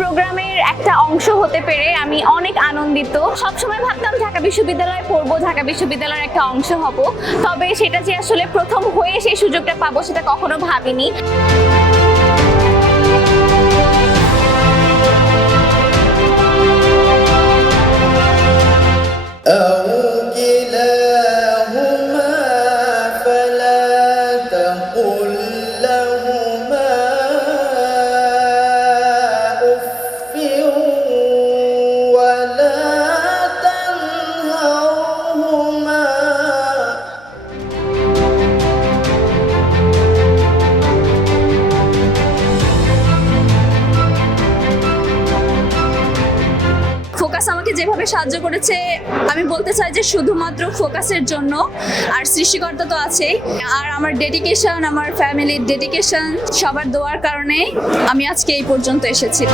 প্রোগ্রামের একটা অংশ হতে পেরে আমি অনেক আনন্দিত। সবসময় ভাবতাম ঢাকা বিশ্ববিদ্যালয়ে পড়ব, ঢাকা বিশ্ববিদ্যালয়ের একটা অংশ হব। তবে সেটা যে আসলে প্রথম হয়ে সেই সুযোগটা পাবো সেটা কখনো ভাবিনি। أو যেভাবে সাহায্য করেছে, আমি বলতে চাই যে শুধুমাত্র ফোকাসের জন্য, আর সৃষ্টিকর্তা তো আছেই। আর আমার ডেডিকেশন আমার ফ্যামিলির ডেডিকেশন সবার দোয়ার কারণে আমি আজকে এই পর্যন্ত এসেছি।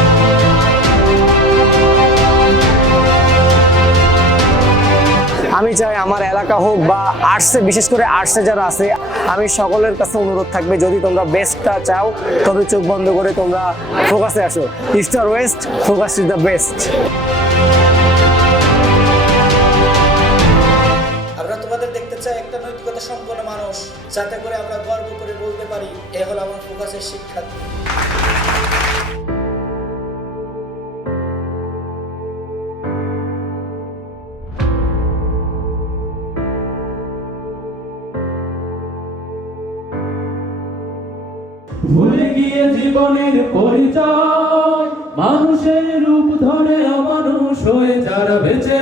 আমি চাই আমার এলাকা হোক বা আর্টসে বিশেষ করে আর্টসে যারা আছে, আমি সকলের কাছে অনুরোধ থাকবে, যদি তোমরা বেস্টটা চাও, তবে চোখ বন্ধ করে তোমরা ফোকাসে আসো। East or west focus is the best সম্পন্ন মানুষ, যাতে করে আমরা গর্ব করে বলতে পারি, এ হলো আমার ফোকাসের শিক্ষা। ভুলে গিয়ে জীবনের পরিচয়, মানুষের রূপ ধরে অমানুষ হয়ে যারা বেঁচে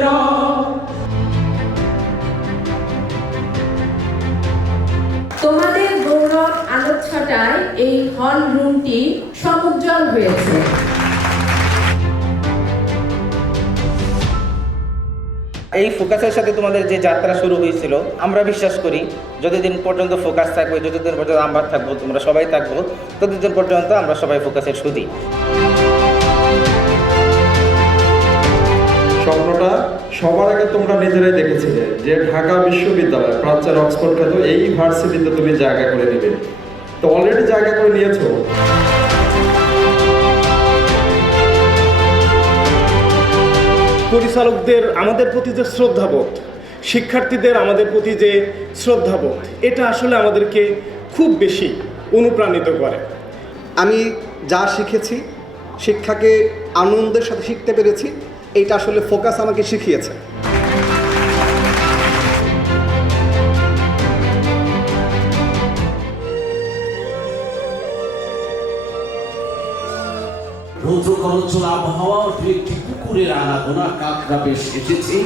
তোমাদের গৌরব আলোচ্ছটায় এই হল রুমটি সমুজ্জ্বল হয়েছে। এই ফোকাসের সাথে তোমাদের যে যাত্রা শুরু হয়েছিল আমরা বিশ্বাস করি যতদিন পর্যন্ত ফোকাস থাকবে যতদিন পর্যন্ত আমরা থাকব তোমরা সবাই থাকব ততদিন পর্যন্ত আমরা সবাই ফোকাসের সুদী স্বপ্নটা সবার আগে তোমরা নিজেরাই দেখেছিলে যে ঢাকা বিশ্ববিদ্যালয়, প্রাচ্যের অক্সফোর্ড খ্যাত এই ভার্সিটিতে তুমি জায়গা করে নিবে। তো অলরেডি জায়গা করে নিয়েছো? পরিচালকদের আমাদের প্রতি যে শ্রদ্ধাবোধ, শিক্ষার্থীদের আমাদের প্রতি যে শ্রদ্ধাবোধ, এটা আসলে আমাদেরকে খুব বেশি অনুপ্রাণিত করে। আমি যা শিখেছি, শিক্ষাকে আনন্দের সাথে শিখতে পেরেছি এটা আসলে ফোকাস আমাকে শিখিয়েছে। রৌদ্র করচল আবহাওয়া দু একটি কুকুরের আনাগোনা কাকরা বেশ এসেছে